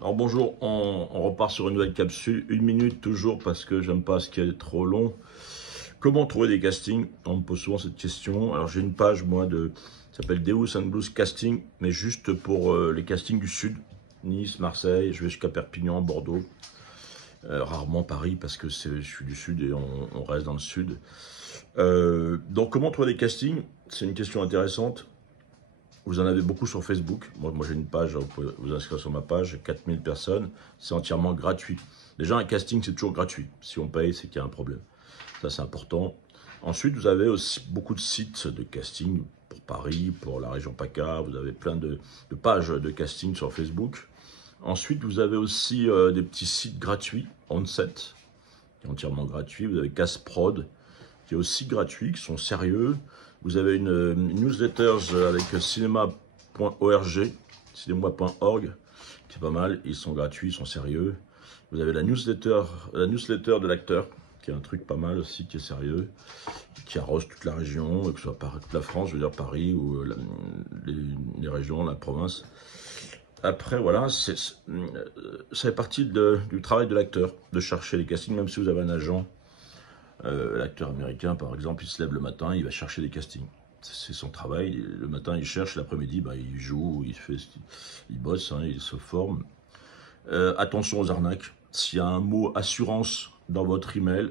Alors bonjour, on repart sur une nouvelle capsule, 1 minute toujours parce que j'aime pas ce qui est trop long. Comment trouver des castings? On me pose souvent cette question. Alors j'ai une page moi ça s'appelle Deus and Blues Casting, mais juste pour les castings du sud, Nice, Marseille, je vais jusqu'à Perpignan, Bordeaux, rarement Paris parce que je suis du sud et on reste dans le sud. Donc comment trouver des castings? C'est une question intéressante. Vous en avez beaucoup sur Facebook. Moi j'ai une page, vous pouvez vous inscrire sur ma page, 4000 personnes. C'est entièrement gratuit. Déjà, un casting, c'est toujours gratuit. Si on paye, c'est qu'il y a un problème. Ça, c'est important. Ensuite, vous avez aussi beaucoup de sites de casting pour Paris, pour la région PACA. Vous avez plein de pages de casting sur Facebook. Ensuite, vous avez aussi des petits sites gratuits, Onset, qui est entièrement gratuit. Vous avez Casprod, qui est aussi gratuit, qui sont sérieux. Vous avez une newsletter avec cinéma.org, cinéma.org, qui est pas mal. Ils sont gratuits, ils sont sérieux. Vous avez la newsletter de l'acteur, qui est un truc pas mal aussi, qui est sérieux, qui arrose toute la région, que ce soit toute la France, je veux dire Paris, ou les régions, la province. Après, voilà, ça fait partie du travail de l'acteur, de chercher les castings, même si vous avez un agent. L'acteur américain, par exemple, il se lève le matin, il va chercher des castings. C'est son travail. Le matin, il cherche, l'après-midi, il joue, il bosse, hein, il se forme. Attention aux arnaques. S'il y a un mot assurance dans votre email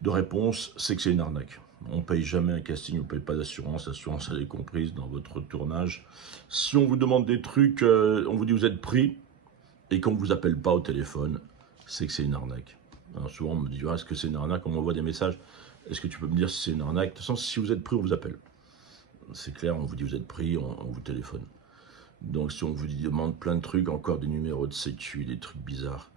de réponse, c'est que c'est une arnaque. On ne paye jamais un casting, on ne paye pas d'assurance. L'assurance, elle est comprise dans votre tournage. Si on vous demande des trucs, on vous dit vous êtes pris, et qu'on ne vous appelle pas au téléphone, c'est que c'est une arnaque. Alors souvent, on me dit, est-ce que c'est une arnaque? On m'envoie des messages. Est-ce que tu peux me dire si c'est une arnaque? De toute façon, si vous êtes pris, on vous appelle. C'est clair, on vous dit, vous êtes pris, on vous téléphone. Donc, si on vous demande plein de trucs, encore des numéros de sécu, des trucs bizarres,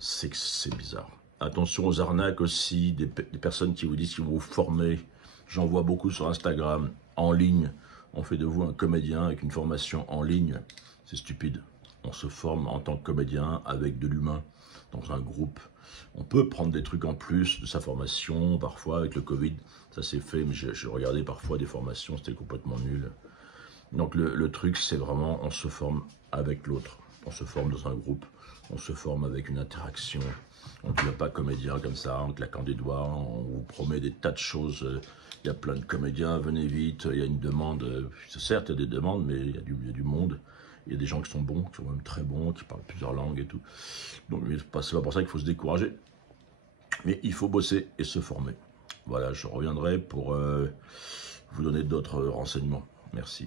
c'est que c'est bizarre. Attention aux arnaques aussi, des personnes qui vous disent qu'ils vont vous former. J'en vois beaucoup sur Instagram, en ligne. On fait de vous un comédien avec une formation en ligne. C'est stupide. On se forme en tant que comédien avec de l'humain dans un groupe. On peut prendre des trucs en plus de sa formation, parfois avec le Covid, ça s'est fait, mais j'ai regardé parfois des formations, c'était complètement nul. Donc le truc, c'est vraiment, on se forme avec l'autre, on se forme dans un groupe, on se forme avec une interaction. On ne devient pas comédien comme ça, en claquant des doigts, on vous promet des tas de choses. Il y a plein de comédiens, venez vite, il y a une demande. Certes, il y a des demandes, mais il y a du monde. Il y a des gens qui sont bons, qui sont même très bons, qui parlent plusieurs langues et tout. Donc, c'est pas pour ça qu'il faut se décourager. Mais il faut bosser et se former. Voilà, je reviendrai pour vous donner d'autres renseignements. Merci.